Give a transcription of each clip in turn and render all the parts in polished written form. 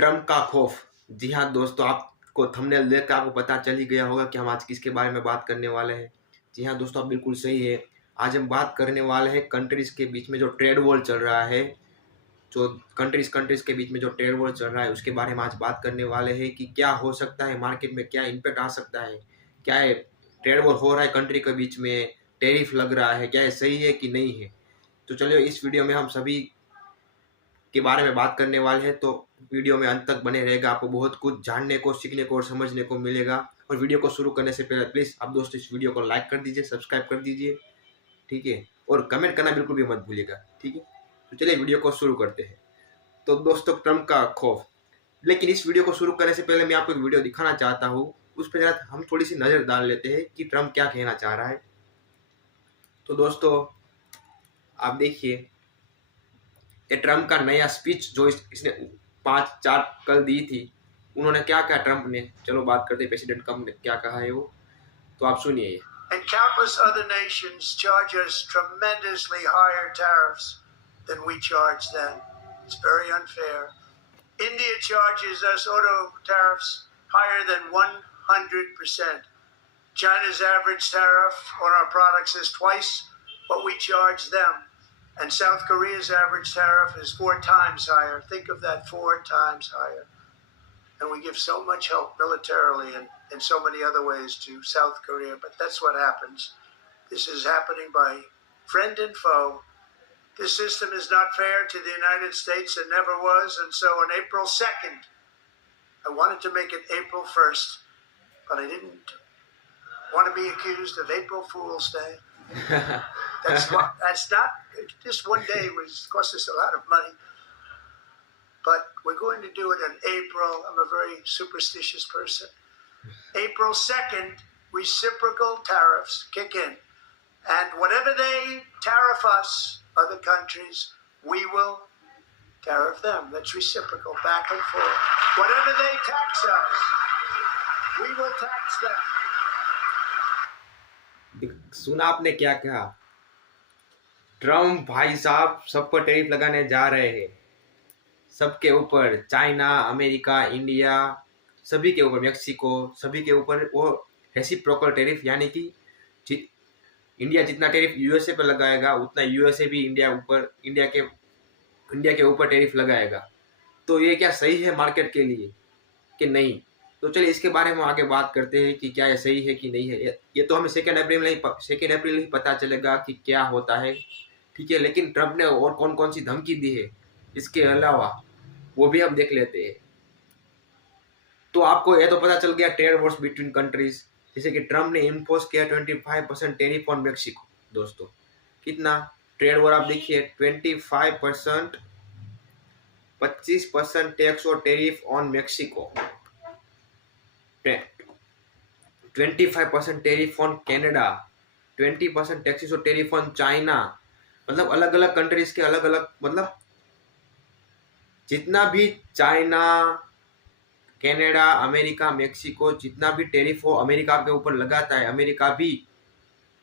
Trump का खौफ। जी हाँ दोस्तों, आपको थंबनेल देख कर आपको पता चल ही गया होगा कि हम आज किसके बारे में बात करने वाले हैं। जी हाँ दोस्तों, आप बिल्कुल सही है। आज हम बात करने वाले हैं कंट्रीज के बीच में जो ट्रेड वॉर चल रहा है, जो कंट्रीज के बीच में जो ट्रेड वॉर चल रहा है उसके बारे में आज बात करने वाले हैं कि क्या हो सकता है, मार्केट में क्या इम्पैक्ट आ सकता है, क्या है ट्रेड वॉर हो रहा है कंट्री के बीच में, टेरिफ लग रहा है, क्या है सही है कि नहीं है। तो चलिए इस वीडियो में हम सभी के बारे में बात करने वाले हैं, तो वीडियो में अंत तक बने रहेगा। आपको बहुत कुछ जानने को, सीखने को और समझने को मिलेगा। और वीडियो को शुरू करने से पहले प्लीज़ आप दोस्तों इस वीडियो को लाइक कर दीजिए, सब्सक्राइब कर दीजिए, ठीक है, और कमेंट करना बिल्कुल भी मत भूलिएगा, ठीक है। तो चलिए वीडियो को शुरू करते हैं। तो दोस्तों, ट्रम्प का खौफ। लेकिन इस वीडियो को शुरू करने से पहले मैं आपको एक वीडियो दिखाना चाहता हूँ, उस पर जरा हम थोड़ी सी नज़र डाल लेते हैं कि ट्रम्प क्या कहना चाह रहा है। तो दोस्तों आप देखिए, ये ट्रम्प का नया स्पीच जो इसने 5-4 कल दी थी, उन्होंने क्या कहा ट्रम्प ने। चलो बात करते हैं प्रेसिडेंट ट्रम्प ने क्या कहा है वो, तो आप सुनिए ये। And countless other nations charge us tremendously higher tariffs than we charge them. It's very unfair. India charges us auto tariffs higher than 100%. China's average tariff on our products is twice what we charge them. And South Korea's average tariff is 4 times higher. Think of that, 4 times higher. And we give so much help militarily and in so many other ways to South Korea, but that's what happens. This is happening by friend and foe. This system is not fair to the United States. It never was. And so on April 2nd, I wanted to make it April 1st, but I didn't want to be accused of April Fool's Day. That's not, just one day was cost us a lot of money. But we're going to do it in April. I'm a very superstitious person. April 2nd, reciprocal tariffs kick in. And whatever they tariff us, other countries, we will tariff them. That's reciprocal, back and forth. Whatever they tax us, we will tax them. सुना आपने क्या कहा? Trump भाई साहब सब पर tariff लगाने जा रहे हैं, सबके ऊपर, चाइना, अमेरिका, इंडिया, सभी के ऊपर, मेक्सिको, सभी के ऊपर वो रेसिप्रोकल टैरिफ, यानी कि इंडिया जितना टैरिफ यूएसए पर लगाएगा उतना यूएसए भी इंडिया के ऊपर टैरिफ लगाएगा। तो ये क्या सही है मार्केट के लिए कि नहीं? तो चलिए इसके बारे में आगे बात करते हैं कि क्या ये सही है कि नहीं है। ये तो हमें 2 अप्रैल ही पता चलेगा कि क्या होता है, ठीक है। लेकिन ट्रम्प ने और कौन कौन सी धमकी दी है इसके अलावा, वो भी हम देख लेते हैं। तो आपको यह तो पता चल गया ट्रेड वॉर्स बिटवीन कंट्रीज, जैसे कि ट्रम्प ने इम्पोज किया 25% टैरिफ ऑन मेक्सिको। दोस्तों कितना ट्रेड वॉर आप देखिए, 25%, 25% टैक्स और tariff on Mexico, 25% tariff on Canada, 20% taxes और टैरिफ ऑन चाइना। मतलब अलग अलग कंट्रीज के अलग अलग, मतलब जितना भी चाइना, कनाडा, अमेरिका, मेक्सिको, जितना भी टैरिफ हो अमेरिका के ऊपर लगाता है, अमेरिका भी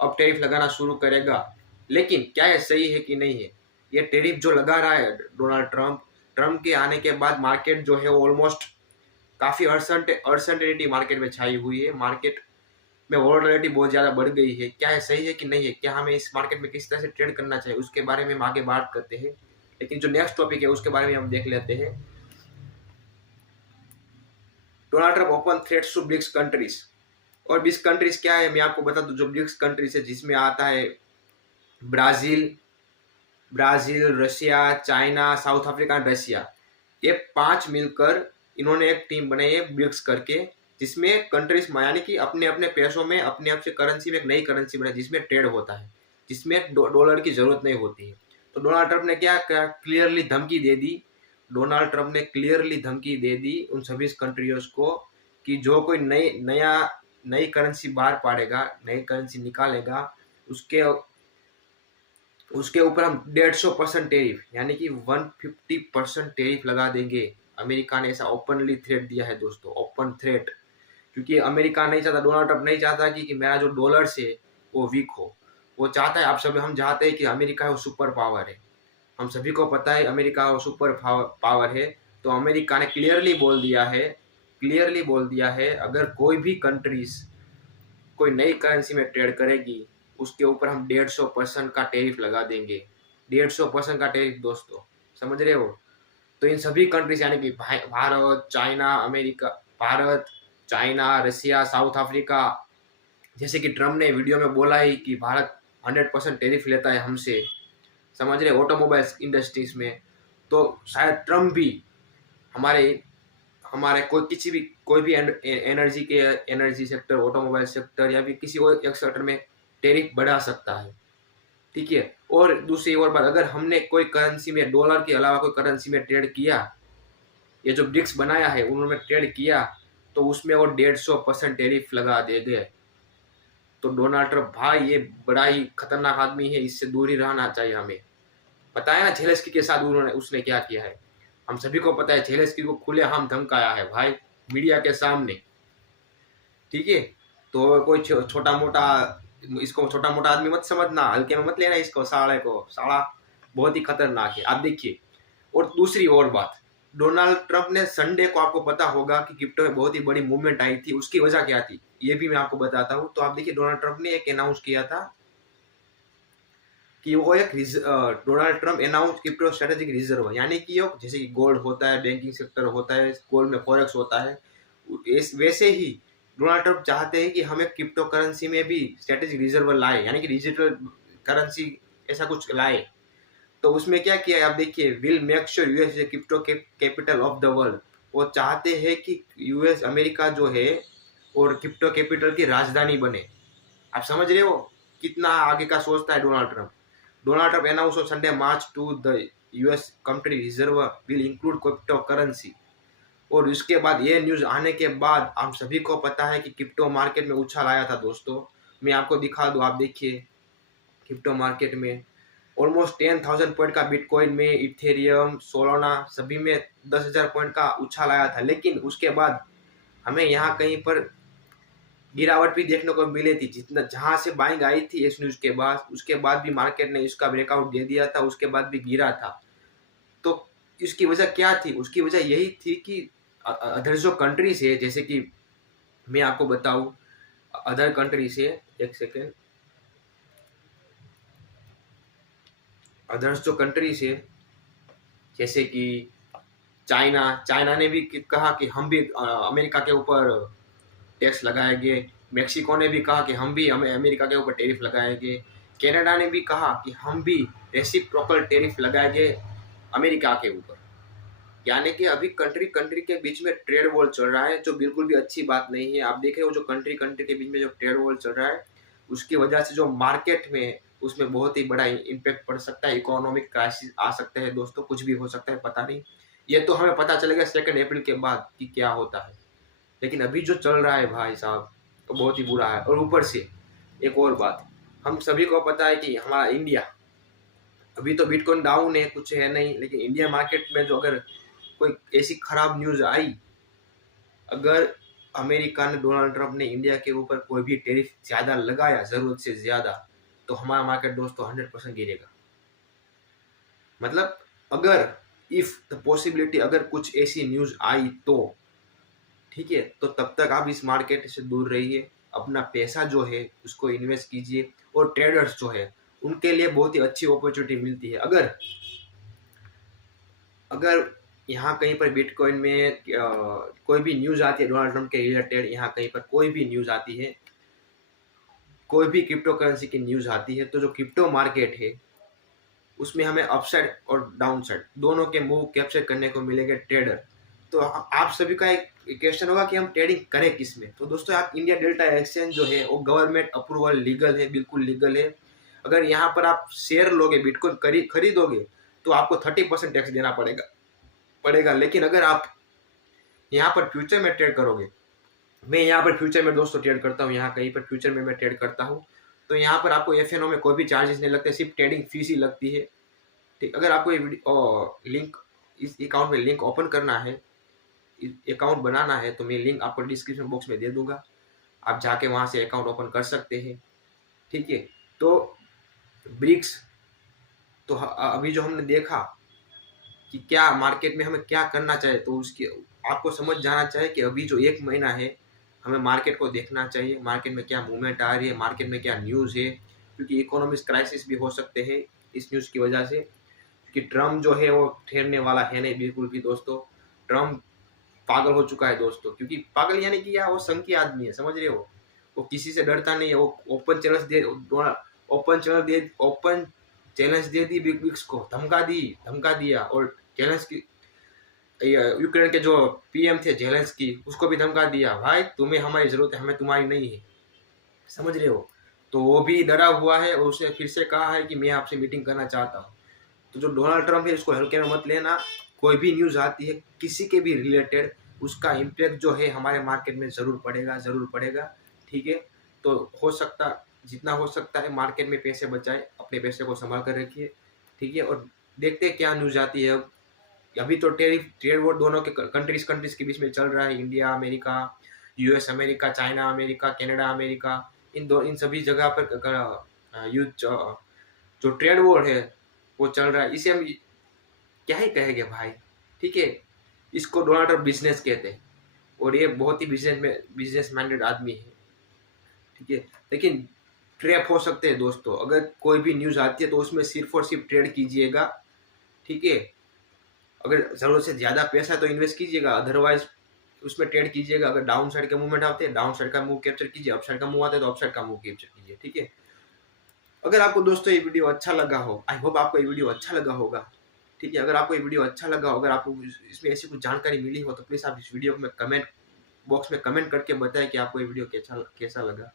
अब टैरिफ लगाना शुरू करेगा। लेकिन क्या ये सही है कि नहीं है? ये टैरिफ जो लगा रहा है डोनाल्ड ट्रम्प के आने के बाद मार्केट जो है ऑलमोस्ट काफ़ी अनसर्टेनिटी मार्केट में छाई हुई है, मार्केट में वोलेटिलिटी बहुत ज़्यादा बढ़ गई है। क्या ये सही है कि नहीं है? क्या हमें इस मार्केट में किस तरह से ट्रेड करना चाहिए, उसके बारे में हम आगे बात करते हैं। लेकिन जो नेक्स्ट टॉपिक है उसके बारे में हम देख लेते हैं। Donald Trump open threats to BRICS countries. और ब्रिक्स कंट्रीज क्या है मैं आपको बता दूं। जो ब्रिक्स कंट्रीज है जिसमें आता है Brazil, Russia, China, south Africa, Russia, ये 5 मिलकर इन्होंने एक टीम बनाई है ब्रिक्स करके, जिसमें कंट्रीज यानी कि अपने अपने पैसों में, अपने अपने करेंसी में एक नई करेंसी बनाई जिसमें ट्रेड होता है, जिसमें डॉलर की जरूरत नहीं होती है। तो डोनाल्ड ट्रम्प ने क्या क्लियरली धमकी दे दी, उन सभी कंट्रीज को कि जो कोई नई करेंसी बाहर पाड़ेगा, नई करेंसी निकालेगा, उसके ऊपर हम 150% टैरिफ यानी कि 150% टैरिफ लगा देंगे। अमेरिका ने ऐसा ओपनली थ्रेट दिया है दोस्तों, ओपन थ्रेट, क्योंकि अमेरिका नहीं चाहता, डोनाल्ड ट्रम्प नहीं चाहता कि मेरा जो डॉलर से वो वीक हो। वो चाहता है, हम चाहते हैं कि अमेरिका वो सुपर पावर है। हम सभी को पता है अमेरिका वो सुपर पावर है, तो अमेरिका ने क्लियरली बोल दिया है अगर कोई भी कंट्रीज कोई नई करेंसी में ट्रेड करेगी उसके ऊपर हम 150% का टैरिफ लगा देंगे। 150% का टैरिफ दोस्तों, समझ रहे हो। तो इन सभी कंट्रीज यानी कि Bharat, China, America, Bharat, China, Russia, South Africa, जैसे कि ट्रम्प ने वीडियो में बोला ही कि भारत 100% टैरिफ लेता है हमसे, समझ रहे, ऑटोमोबाइल्स इंडस्ट्रीज में। तो शायद ट्रम्प भी हमारे हमारे कोई भी एनर्जी सेक्टर, ऑटोमोबाइल सेक्टर या फिर किसी और एक सेक्टर में टैरिफ बढ़ा सकता है, ठीक है। और दूसरी और बात, अगर हमने कोई करेंसी में डॉलर के अलावा कोई करेंसी में ट्रेड किया, ये जो ब्रिक्स बनाया है उन्होंने ट्रेड किया, तो उसमें वो 150% टैरिफ लगा देंगे। तो डोनाल्ड ट्रम्प भाई ये बड़ा ही खतरनाक आदमी है, इससे दूर ही रहना चाहिए हमें। पता है ना झेलेंस्की के साथ उसने क्या किया है, हम सभी को पता है। झेलेंस्की को खुलेआम धमकाया है भाई मीडिया के सामने, ठीक है। तो कोई छोटा मोटा, इसको छोटा मोटा आदमी मत समझना, हल्के में मत लेना इसको, साला बहुत ही खतरनाक है। आप देखिए। और दूसरी और बात, डोनाल्ड ट्रंप ने संडे को, आपको पता होगा कि क्रिप्टो में बहुत ही बड़ी मूवमेंट आई थी, उसकी वजह क्या थी ये भी मैं आपको बताता हूँ। तो आप देखिए, डोनाल्ड ट्रंप ने एक अनाउंस किया था कि वो एक Donald Trump announce crypto strategic reserve, यानी कि जैसे कि गोल्ड होता है, बैंकिंग सेक्टर होता है, गोल्ड में फॉरेक्स होता है, वैसे ही डोनाल्ड ट्रंप चाहते हैं कि हमें क्रिप्टो करेंसी में भी स्ट्रेटेजिक रिजर्व लाए, यानी कि डिजिटल करेंसी ऐसा कुछ लाए। तो उसमें क्या किया है आप देखिए, will make sure US is crypto capital of the world. वो चाहते हैं कि यूएस, अमेरिका जो है और क्रिप्टो कैपिटल की राजधानी बने। आप समझ रहे हो कितना आगे का सोचता है Donald Trump. Donald Trump announce on Sunday March two the US country reserve will include crypto currency. और उसके बाद ये न्यूज आने के बाद हम सभी को पता है कि क्रिप्टो मार्केट में उछाल आया था दोस्तों। मैं आपको दिखा दूं, आप देखिए, क्रिप्टो मार्केट में ऑलमोस्ट 10,000 पॉइंट का बिटकॉइन में, इथेरियम, सोलाना सभी में 10,000 पॉइंट का उछाल आया था। लेकिन उसके बाद हमें यहाँ कहीं पर गिरावट भी देखने को मिली थी। जितना जहां से बाइंग आई थी इस न्यूज के बाद, उसके बाद भी मार्केट ने इसका ब्रेकआउट दे दिया था, उसके बाद भी गिरा था। तो इसकी वजह क्या थी? उसकी वजह यही थी कि अदर जो कंट्रीज है, जैसे कि मैं आपको बताऊं अदर कंट्रीज है, एक सेकेंड, अदर्स जो कंट्रीज है जैसे कि चाइना ने भी कहा कि हम भी अमेरिका के ऊपर टैक्स लगाएंगे। मेक्सिको ने भी कहा कि हम भी अमेरिका के ऊपर टैरिफ लगाएंगे। कनाडा ने भी कहा कि हम भी रेसिप्रोकल टैरिफ लगाएंगे अमेरिका के ऊपर। यानी कि अभी कंट्री के बीच में ट्रेड वॉर चल रहा है, जो बिल्कुल भी अच्छी बात नहीं है। आप देख रहे हो जो कंट्री के बीच में जो ट्रेड वॉर चल रहा है, उसकी वजह से जो मार्केट में उसमें बहुत ही बड़ा इम्पैक्ट पड़ सकता है, इकोनॉमिक क्राइसिस आ सकते हैं दोस्तों, कुछ भी हो सकता है, पता नहीं। ये तो हमें पता चलेगा 2 अप्रैल के बाद कि क्या होता है। लेकिन अभी जो चल रहा है भाई साहब तो बहुत ही बुरा है। और ऊपर से एक और बात, हम सभी को पता है कि हमारा इंडिया, अभी तो बिटकॉइन डाउन है, कुछ है नहीं, लेकिन इंडिया मार्केट में जो अगर कोई ऐसी खराब न्यूज आई, अगर अमेरिका ने, डोनाल्ड ट्रंप ने इंडिया के ऊपर कोई भी टैरिफ ज्यादा लगाया जरूरत से ज्यादा, तो हमारा मार्केट दोस्तों 100% गिरेगा। मतलब अगर इफ द पॉसिबिलिटी, अगर कुछ ऐसी न्यूज आई तो ठीक है, तो तब तक आप इस मार्केट से दूर रहिए, अपना पैसा जो है उसको इन्वेस्ट कीजिए। और ट्रेडर्स जो है उनके लिए बहुत ही अच्छी अपॉर्चुनिटी मिलती है। अगर यहाँ कहीं पर बिटकॉइन में कोई भी न्यूज आती है डोनाल्ड ट्रंप के रिलेटेड, यहाँ कहीं पर कोई भी न्यूज आती है, कोई भी क्रिप्टो करेंसी की न्यूज आती है, तो जो क्रिप्टो मार्केट है उसमें हमें अपसाइड और डाउनसाइड दोनों के मूव कैप्चर करने को मिलेंगे ट्रेडर। तो आप सभी का एक क्वेश्चन होगा कि हम ट्रेडिंग करें किस में? तो दोस्तों आप इंडिया डेल्टा एक्सचेंज जो है वो गवर्नमेंट अप्रूवल, लीगल है, बिल्कुल लीगल है। अगर यहाँ पर आप शेयर लोगे, बिटकॉइन खरीदोगे, तो आपको 30% टैक्स देना पड़ेगा। लेकिन अगर आप यहाँ पर फ्यूचर में ट्रेड करोगे, मैं यहाँ पर फ्यूचर में दोस्तों ट्रेड करता हूँ, यहाँ कहीं पर फ्यूचर में मैं ट्रेड करता हूँ, तो यहाँ पर आपको एफएनओ में कोई भी चार्जेस नहीं लगते, सिर्फ ट्रेडिंग फीस ही लगती है। ठीक, अगर आपको ये लिंक, इस अकाउंट में लिंक ओपन करना है, अकाउंट बनाना है, तो मैं लिंक आपको डिस्क्रिप्शन बॉक्स में दे दूंगा, आप जाके वहाँ से अकाउंट ओपन कर सकते हैं। ठीक है। तो ब्रिक्स, तो अभी जो हमने देखा कि क्या मार्केट में हमें क्या करना चाहिए, तो उसकी आपको समझ जाना चाहिए कि अभी जो 1 महीना है हमें मार्केट को देखना चाहिए, मार्केट में क्या मूवमेंट आ रही है, मार्केट में क्या न्यूज़ है, क्योंकि इकोनॉमिक क्राइसिस भी हो सकते हैं इस न्यूज़ की वजह से, कि ट्रम्प जो है वो ठहरने वाला है नहीं बिल्कुल भी दोस्तों। ट्रम्प पागल हो चुका है दोस्तों, क्योंकि पागल यानी कि यार वो संघी आदमी है, समझ रहे हो, वो किसी से डरता नहीं है, वो open challenge they the big बिग्स को, धमका दिया, और चैलेंज की यूक्रेन के जो पीएम थे जेलेंस्की उसको भी धमका दिया, भाई तुम्हें हमारी जरूरत है, हमें तुम्हारी नहीं है, समझ रहे हो। तो वो भी डरा हुआ है और उसने फिर से कहा है कि मैं आपसे मीटिंग करना चाहता हूँ। तो जो डोनाल्ड ट्रम्प है उसको हल्के में मत लेना, कोई भी न्यूज़ आती है किसी के भी रिलेटेड, उसका इम्पैक्ट जो है हमारे मार्केट में ज़रूर पड़ेगा, ठीक है। तो हो सकता जितना हो सकता है मार्केट में पैसे बचाए, अपने पैसे को संभाल कर रखिए, ठीक है। और देखते हैं क्या न्यूज़ आती है। अभी तो ट्रेड वॉर दोनों के कंट्रीज के बीच में चल रहा है, India America, US America, China America, Canada America, इन सभी जगह पर युद्ध जो ट्रेड वॉर है वो चल रहा है। इसे हम क्या ही कहेंगे भाई, ठीक है। इसको डोनाल्ड ट्रम्प बिजनेस कहते हैं और ये बहुत ही बिजनेस माइंडेड आदमी है, ठीक है। लेकिन ट्रैप हो सकते हैं दोस्तों, अगर कोई भी न्यूज़ आती है तो उसमें सिर्फ और सिर्फ ट्रेड कीजिएगा, ठीक है। अगर ज़रूरत से ज़्यादा पैसा तो इन्वेस्ट कीजिएगा, अदरवाइज उसमें ट्रेड कीजिएगा। अगर डाउन साइड के मूवमेंट आते हैं, डाउन साइड का मूव कैप्चर कीजिए, अप साइड का मूव आता है तो अप साइड का मूव कैप्चर कीजिए, ठीक है। अगर आपको दोस्तों ये वीडियो अच्छा लगा हो, आई होप आपको ये वीडियो अच्छा लगा होगा, ठीक है। अगर आपको ये वीडियो अच्छा लगा हो, अगर आपको इसमें ऐसी कुछ जानकारी मिली हो, तो प्लीज़ आप इस वीडियो में कमेंट बॉक्स में कमेंट करके बताएं कि आपको ये वीडियो कैसा लगा,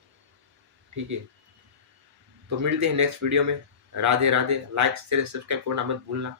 ठीक है। तो मिलते हैं नेक्स्ट वीडियो में। Radhe Radhe. Like share subscribe करना मत भूलना।